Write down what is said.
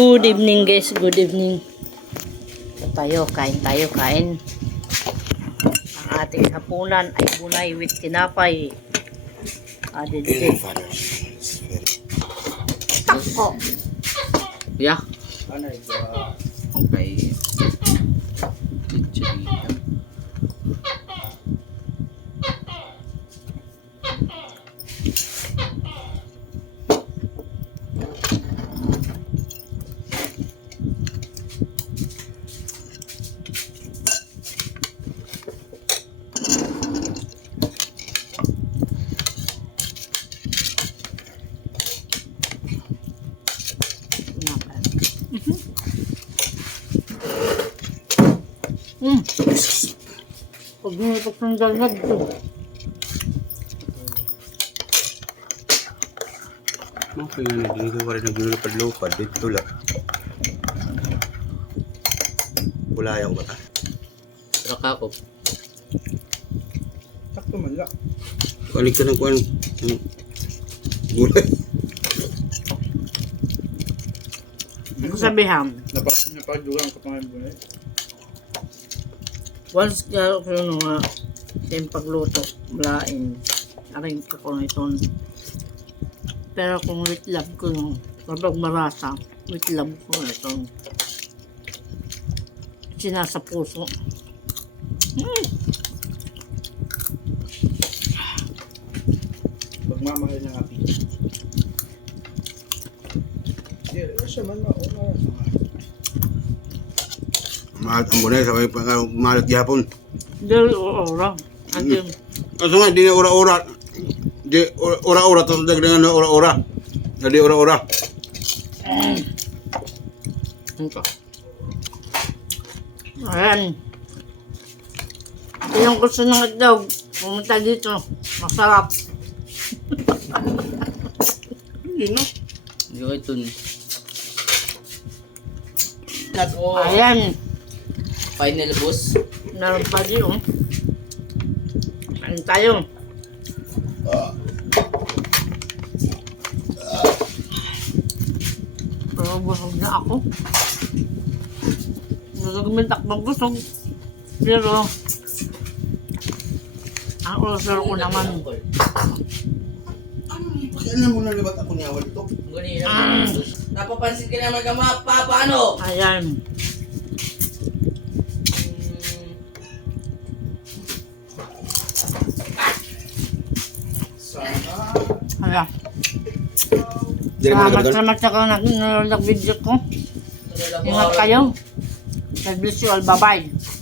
Good evening guys, good evening. Tayo, kain. Ang ating hapunan ay bunay with tinapay. Added tako. Yeah. Okay. Pag nilitok ng dalag to. Okay nga na, dito pa rin naglulupad-lupad. Dito lang. Pulayaw ba ta? Rakakop. Sakto man lang. Kuanig ka ng kuan. Gulay. Ang sabihan, Napadulang ka pa nga bunay. once garo ko yun nga yung pagluto, malain, aring ko kung iton. Pero kung with love ko yung kapag marasa, with love ko itong sinasa puso. Pagmamahal ng api. Hindi, siya man mauna. Mahat ang bunay, sabay pa ka mahalat gihapon. Dahil ora. Ate, Kaso nga, di na ora-ora. Di ora-ora, tapos dagdagan na ora-ora. Hindi ora-ora. Ito. ayan. Ito yung gusto ng itlog. Pumunta dito. Masarap. Hindi no? Hindi ko ito. Ayan. Final boss. Meron pa dito. Ayan tayo. Pero busog na ako. Nagagmintak bang busog. Pero ang ulcer ko naman. Pakialam mo na libat ako ni Awal ito. Napapansin ka naman ka paano? Ayan. Ayan. Di naman Salamat sa nag-video ko. Ingat kayo. God bless you all. Bye-bye.